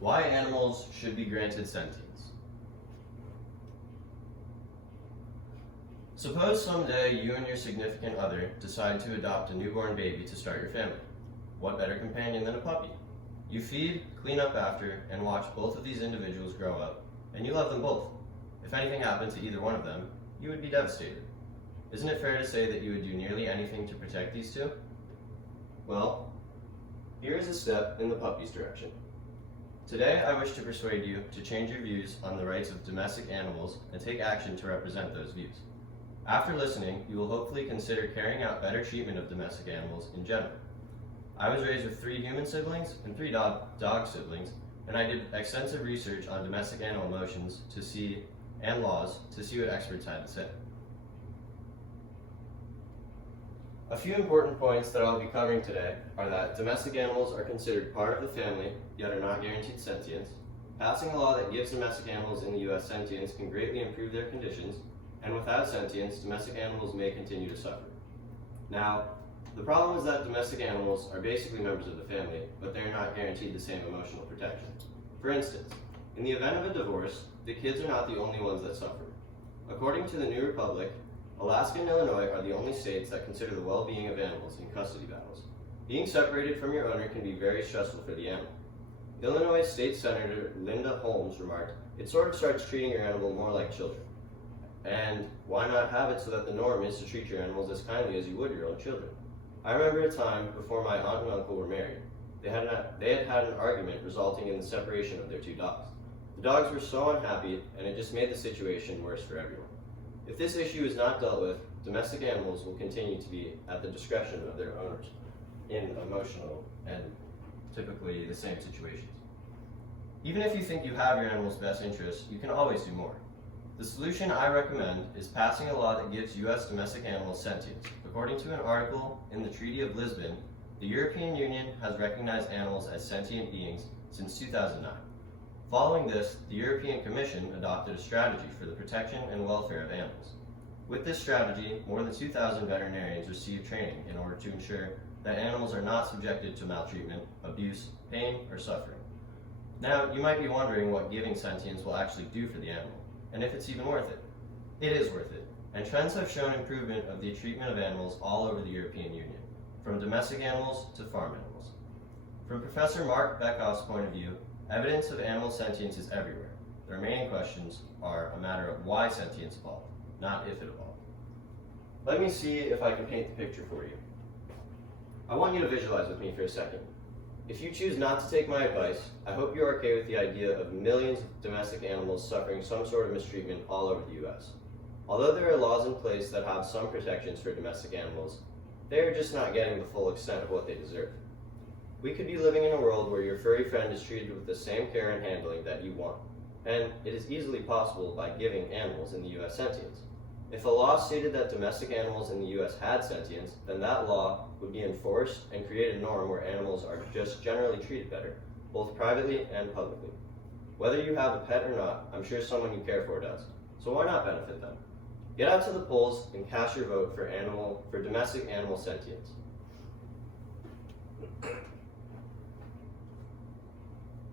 Why animals should be granted sentience. Suppose someday you and your significant other decide to adopt a newborn baby to start your family. What better companion than a puppy? You feed, clean up after, and watch both of these individuals grow up, and you love them both. If anything happened to either one of them, you would be devastated. Isn't it fair to say that you would do nearly anything to protect these two? Well, here is a step in the puppy's direction. Today, I wish to persuade you to change your views on the rights of domestic animals and take action to represent those views. After listening, you will hopefully consider carrying out better treatment of domestic animals in general. I was raised with 3 human siblings and 3 dog siblings, and I did extensive research on domestic animal emotions and laws to see what experts had to say. A few important points that I'll be covering today are that domestic animals are considered part of the family, yet are not guaranteed sentience. Passing a law that gives domestic animals in the U.S. sentience can greatly improve their conditions, and without sentience, domestic animals may continue to suffer. Now, the problem is that domestic animals are basically members of the family, but they are not guaranteed the same emotional protection. For instance, in the event of a divorce, the kids are not the only ones that suffer. According to the New Republic, Alaska and Illinois are the only states that consider the well-being of animals in custody battles. Being separated from your owner can be very stressful for the animal. Illinois State Senator Linda Holmes remarked, "It sort of starts treating your animal more like children. And why not have it so that the norm is to treat your animals as kindly as you would your own children?" I remember a time before my aunt and uncle were married. They had had an argument resulting in the separation of their 2 dogs. The dogs were so unhappy, and it just made the situation worse for everyone. If this issue is not dealt with, domestic animals will continue to be at the discretion of their owners in emotional and typically the same situations. Even if you think you have your animal's best interests, you can always do more. The solution I recommend is passing a law that gives U.S. domestic animals sentience. According to an article in the Treaty of Lisbon, the European Union has recognized animals as sentient beings since 2009. Following this, the European Commission adopted a strategy for the protection and welfare of animals. With this strategy, more than 2,000 veterinarians received training in order to ensure that animals are not subjected to maltreatment, abuse, pain, or suffering. Now, you might be wondering what giving sentience will actually do for the animal, and if it's even worth it. It is worth it, and trends have shown improvement of the treatment of animals all over the European Union, from domestic animals to farm animals. From Professor Mark Beckhoff's point of view, evidence of animal sentience is everywhere. The remaining questions are a matter of why sentience evolved, not if it evolved. Let me see if I can paint the picture for you. I want you to visualize with me for a second. If you choose not to take my advice, I hope you're okay with the idea of millions of domestic animals suffering some sort of mistreatment all over the U.S. Although there are laws in place that have some protections for domestic animals, they are just not getting the full extent of what they deserve. We could be living in a world where your furry friend is treated with the same care and handling that you want, and it is easily possible by giving animals in the U.S. sentience. If a law stated that domestic animals in the U.S. had sentience, then that law would be enforced and create a norm where animals are just generally treated better, both privately and publicly. Whether you have a pet or not, I'm sure someone you care for does, so why not benefit them? Get out to the polls and cast your vote for domestic animal sentience.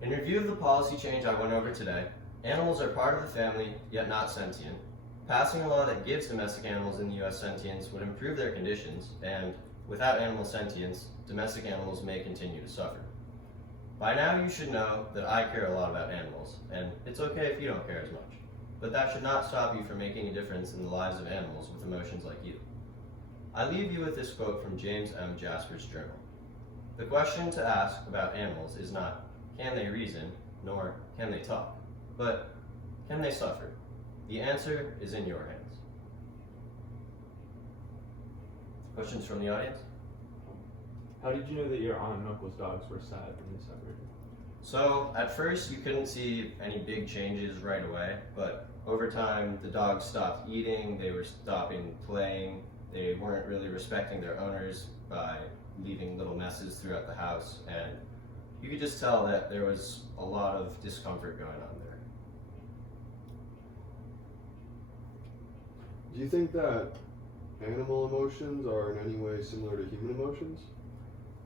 In review of the policy change I went over today, animals are part of the family, yet not sentient. Passing a law that gives domestic animals in the U.S. sentience would improve their conditions, and without animal sentience, domestic animals may continue to suffer. By now you should know that I care a lot about animals, and it's okay if you don't care as much. But that should not stop you from making a difference in the lives of animals with emotions like you. I leave you with this quote from James M. Jasper's journal. The question to ask about animals is not, can they reason, nor can they talk, but can they suffer? The answer is in your hands. Questions from the audience? How did you know that your aunt and uncle's dogs were sad when they separated? So at first you couldn't see any big changes right away, but over time the dogs stopped eating, they were stopping playing, they weren't really respecting their owners by leaving little messes throughout the house, and you could just tell that there was a lot of discomfort going on there. Do you think that animal emotions are in any way similar to human emotions?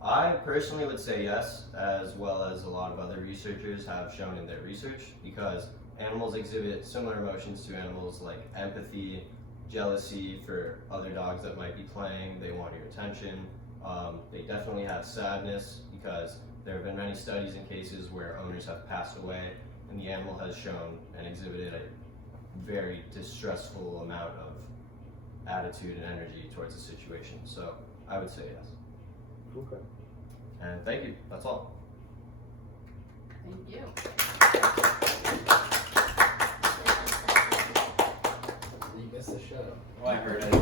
I personally would say yes, as well as a lot of other researchers have shown in their research, because animals exhibit similar emotions to animals like empathy, jealousy for other dogs that might be playing, they want your attention. They definitely have sadness, because there have been many studies in cases where owners have passed away and the animal has shown and exhibited a very distressful amount of attitude and energy towards the situation. So I would say yes. Okay. And thank you. That's all. Thank you. You missed the show. Oh, I heard it.